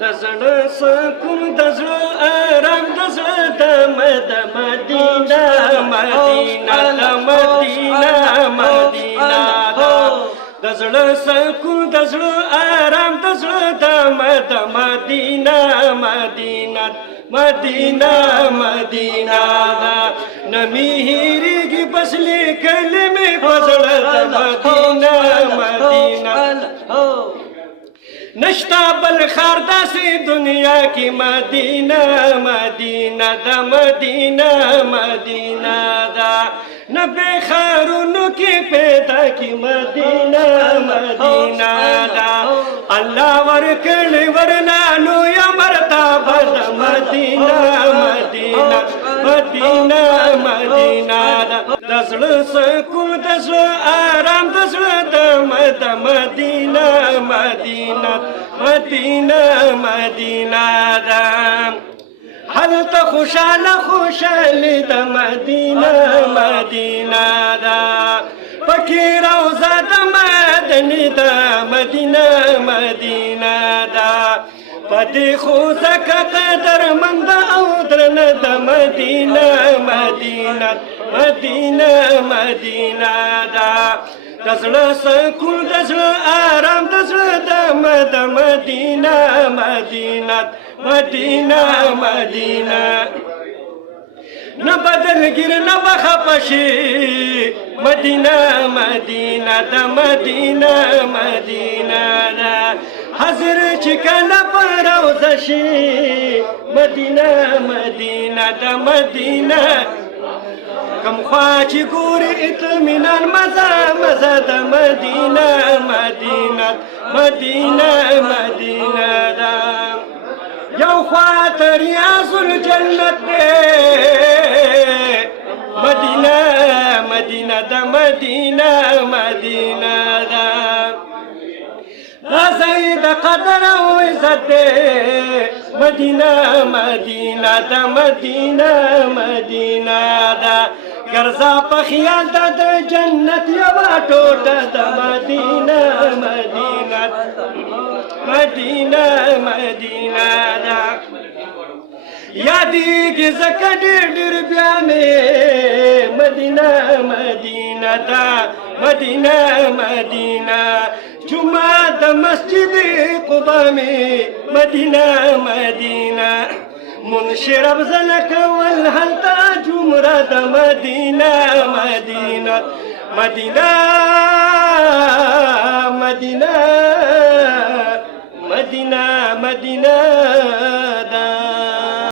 د زړه سکون د زړه آرام د زړه دم د مدینه مدینه د مدینه مدینه د زړه سکون د زړه آرام د زړه دم د مدینه مدینه مدینه مدینه نمی هیریږي بس لیکلې مې په زړه د مدینه مدینه نشتا بل خار داسې دنیا کې مدینه مدینه د مدینه مدینه دا نبی خارونو کې پیدا کې مدینه مدینه دا الله ورکړې ورنا لویه مرتبه د مدینه مدینه مدینه مدینه د زړه سکون د زړه آرام د زړه دم د مدینه مدینه مدینه مدینه دا هلته خوشاله خوشالي د مدینه مدینه دا پکې روضه د مدني د مدینه مدینه دا پدې خو زکه قدرمند او درنه د مدینه مدینه مدینه مدینه دا د زړه سکون د زړه آرام د زړه دم د مدینه مدینه مدینه مدینه نه بدلګر نه بخپشي مدینه مدینه د مدینه مدینه دا حضر چې کله پر روضه شي مدینه مدینه د مدینه کم خوا چې ګوري اطمینان مزه مزه د مدینه مدینه مدینه مدینه دا یو خوا ته ریاض الجنت دی مدینه مدینه د مدینه مدینه دا رازی د قدر او عزت دی مدینه مدینه د مدینه مدینه دا ګرځا په خیال د جنت یوه ټوټه د مدینه مدینه مدینه مدینه دا یادېږي ځکه ډېر ډېر بیا مې مدینه مدینه دا مدینه مدینه جمعه د مسجد قبا مې مدینه مدینه منشر افضل کول هلته جمره د مدینه مدینه مدینه مدینه مدینه مدینه